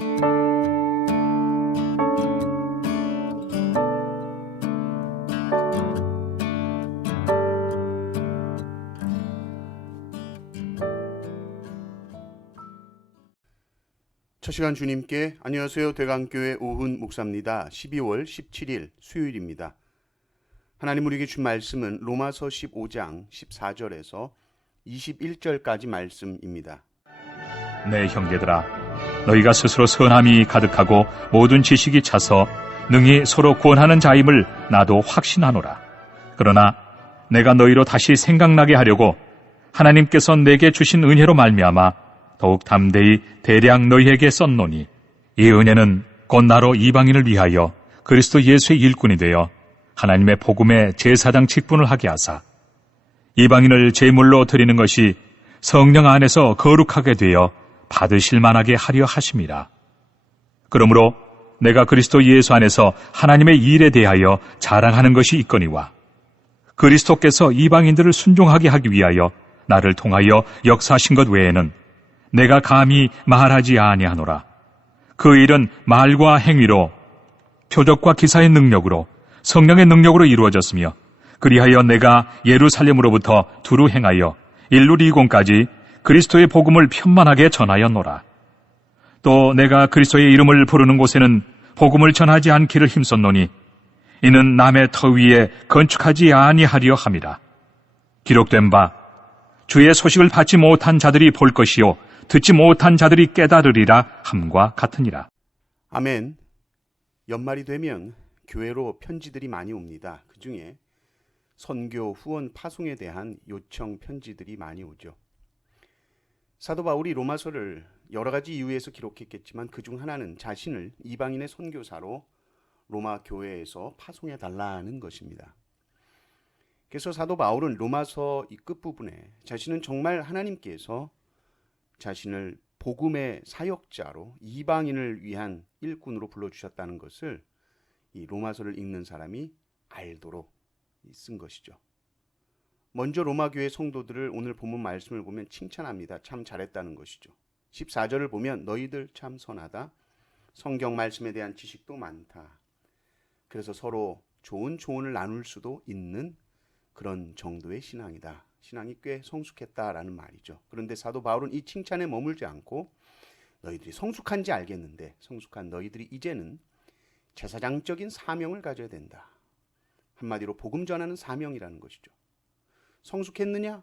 첫 시간 주님께 안녕하세요. 대강교회 오훈 목사입니다. 12월 17일 수요일입니다. 하나님 우리에게 준 말씀은 로마서 15장 14절에서 21절까지 말씀입니다. 내 형제들아, 너희가 스스로 선함이 가득하고 모든 지식이 차서 능히 서로 구원하는 자임을 나도 확신하노라. 그러나 내가 너희로 다시 생각나게 하려고 하나님께서 내게 주신 은혜로 말미암아 더욱 담대히 대량 너희에게 썼노니, 이 은혜는 곧 나로 이방인을 위하여 그리스도 예수의 일꾼이 되어 하나님의 복음의 제사장 직분을 하게 하사 이방인을 제물로 드리는 것이 성령 안에서 거룩하게 되어 받으실 만하게 하려 하심이라. 그러므로 내가 그리스도 예수 안에서 하나님의 일에 대하여 자랑하는 것이 있거니와, 그리스도께서 이방인들을 순종하게 하기 위하여 나를 통하여 역사하신 것 외에는 내가 감히 말하지 아니하노라. 그 일은 말과 행위로, 표적과 기사의 능력으로, 성령의 능력으로 이루어졌으며, 그리하여 내가 예루살렘으로부터 두루 행하여 일루리곤까지 그리스도의 복음을 편만하게 전하였노라. 또 내가 그리스도의 이름을 부르는 곳에는 복음을 전하지 않기를 힘썼노니, 이는 남의 터 위에 건축하지 아니하려 함이라. 기록된 바 주의 소식을 받지 못한 자들이 볼 것이요 듣지 못한 자들이 깨달으리라 함과 같으니라. 아멘. 연말이 되면 교회로 편지들이 많이 옵니다. 그 중에 선교, 후원, 파송에 대한 요청 편지들이 많이 오죠. 사도 바울이 로마서를 여러 가지 이유에서 기록했겠지만 그중 하나는 자신을 이방인의 선교사로 로마 교회에서 파송해 달라는 것입니다. 그래서 사도 바울은 로마서 이 끝부분에 자신은 정말 하나님께서 자신을 복음의 사역자로 이방인을 위한 일꾼으로 불러주셨다는 것을 이 로마서를 읽는 사람이 알도록 쓴 것이죠. 먼저 로마 교회 성도들을 오늘 본문 말씀을 보면 칭찬합니다. 참 잘했다는 것이죠. 14절을 보면 너희들 참 선하다. 성경 말씀에 대한 지식도 많다. 그래서 서로 좋은 조언을 나눌 수도 있는 그런 정도의 신앙이다. 신앙이 꽤 성숙했다라는 말이죠. 그런데 사도 바울은 이 칭찬에 머물지 않고 너희들이 성숙한지 알겠는데 성숙한 너희들이 이제는 제사장적인 사명을 가져야 된다. 한마디로 복음 전하는 사명이라는 것이죠. 성숙했느냐?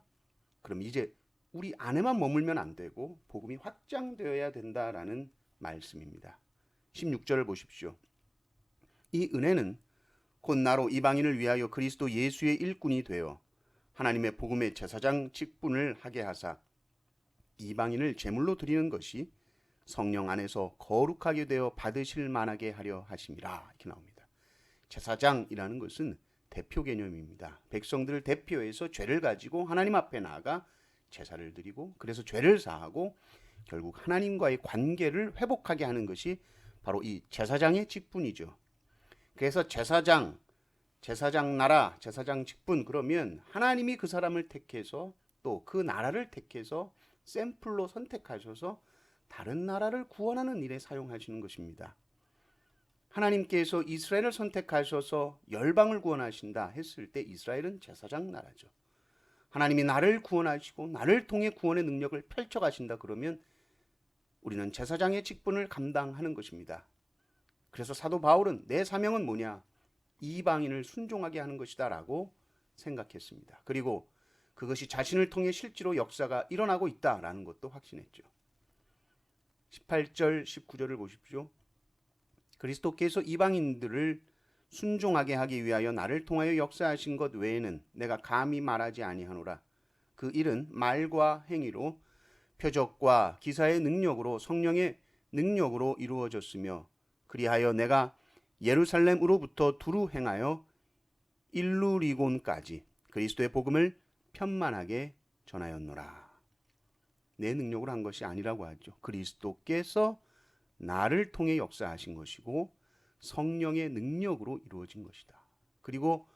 그럼 이제 우리 안에만 머물면 안 되고 복음이 확장되어야 된다라는 말씀입니다. 16절을 보십시오. 이 은혜는 곧 나로 이방인을 위하여 그리스도 예수의 일꾼이 되어 하나님의 복음의 제사장 직분을 하게 하사 이방인을 제물로 드리는 것이 성령 안에서 거룩하게 되어 받으실 만하게 하려 하심이라. 이렇게 나옵니다. 제사장이라는 것은 대표 개념입니다. 백성들을 대표해서 죄를 가지고 하나님 앞에 나아가 제사를 드리고, 그래서 죄를 사하고 결국 하나님과의 관계를 회복하게 하는 것이 바로 이 제사장의 직분이죠. 그래서 제사장 나라, 제사장 직분, 그러면 하나님이 그 사람을 택해서 또 그 나라를 택해서 샘플로 선택하셔서 다른 나라를 구원하는 일에 사용하시는 것입니다. 하나님께서 이스라엘을 선택하셔서 열방을 구원하신다 했을 때 이스라엘은 제사장 나라죠. 하나님이 나를 구원하시고 나를 통해 구원의 능력을 펼쳐가신다 그러면 우리는 제사장의 직분을 감당하는 것입니다. 그래서 사도 바울은 내 사명은 뭐냐? 이방인을 순종하게 하는 것이다 라고 생각했습니다. 그리고 그것이 자신을 통해 실제로 역사가 일어나고 있다라는 것도 확신했죠. 18절 19절을 보십시오. 그리스도께서 이방인들을 순종하게 하기 위하여 나를 통하여 역사하신 것 외에는 내가 감히 말하지 아니하노라. 그 일은 말과 행위로, 표적과 기사의 능력으로, 성령의 능력으로 이루어졌으며, 그리하여 내가 예루살렘으로부터 두루 행하여 일루리곤까지 그리스도의 복음을 편만하게 전하였노라. 내 능력으로 한 것이 아니라고 하죠. 그리스도께서 나를 통해 역사하신 것이고 성령의 능력으로 이루어진 것이다. 그리고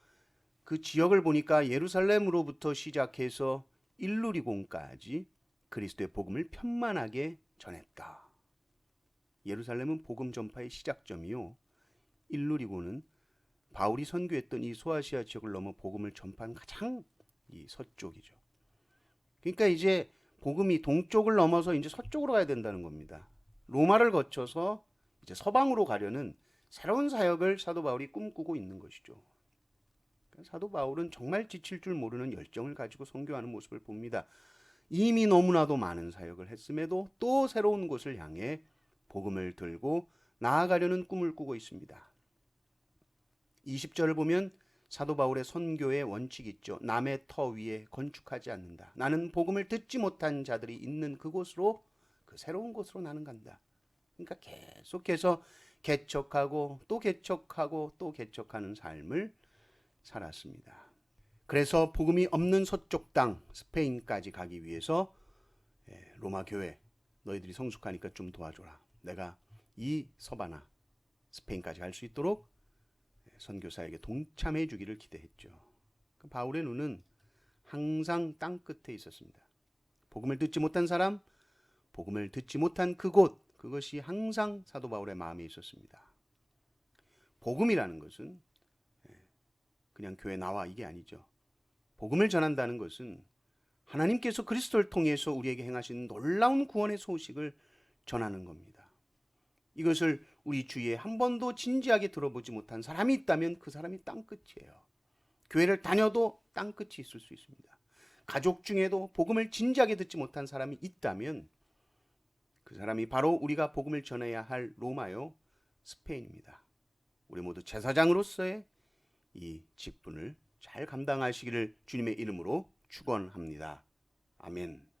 그 지역을 보니까 예루살렘으로부터 시작해서 일루리곤까지 그리스도의 복음을 편만하게 전했다. 예루살렘은 복음 전파의 시작점이요. 일루리고는 바울이 선교했던 이 소아시아 지역을 넘어 복음을 전파한 가장 이 서쪽이죠. 그러니까 이제 복음이 동쪽을 넘어서 이제 서쪽으로 가야 된다는 겁니다. 로마를 거쳐서 이제 서방으로 가려는 새로운 사역을 사도 바울이 꿈꾸고 있는 것이죠. 사도 바울은 정말 지칠 줄 모르는 열정을 가지고 선교하는 모습을 봅니다. 이미 너무나도 많은 사역을 했음에도 또 새로운 곳을 향해 복음을 들고 나아가려는 꿈을 꾸고 있습니다. 20절을 보면 사도 바울의 선교의 원칙이 있죠. 남의 터 위에 건축하지 않는다. 나는 복음을 듣지 못한 자들이 있는 그곳으로, 그 새로운 곳으로 나는 간다. 그러니까 계속해서 개척하고 또 개척하고 또 개척하는 삶을 살았습니다. 그래서 복음이 없는 서쪽 땅 스페인까지 가기 위해서 로마 교회, 너희들이 성숙하니까 좀 도와줘라. 내가 이 서바나 스페인까지 갈 수 있도록 선교사에게 동참해 주기를 기대했죠. 바울의 눈은 항상 땅 끝에 있었습니다. 복음을 듣지 못한 사람, 복음을 듣지 못한 그곳, 그것이 항상 사도 바울의 마음에 있었습니다. 복음이라는 것은 그냥 교회 나와 이게 아니죠. 복음을 전한다는 것은 하나님께서 그리스도를 통해서 우리에게 행하신 놀라운 구원의 소식을 전하는 겁니다. 이것을 우리 주위에 한 번도 진지하게 들어보지 못한 사람이 있다면 그 사람이 땅끝이에요. 교회를 다녀도 땅끝이 있을 수 있습니다. 가족 중에도 복음을 진지하게 듣지 못한 사람이 있다면 그 사람이 바로 우리가 복음을 전해야 할 로마요, 스페인입니다. 우리 모두 제사장으로서의 이 직분을 잘 감당하시기를 주님의 이름으로 축원합니다. 아멘.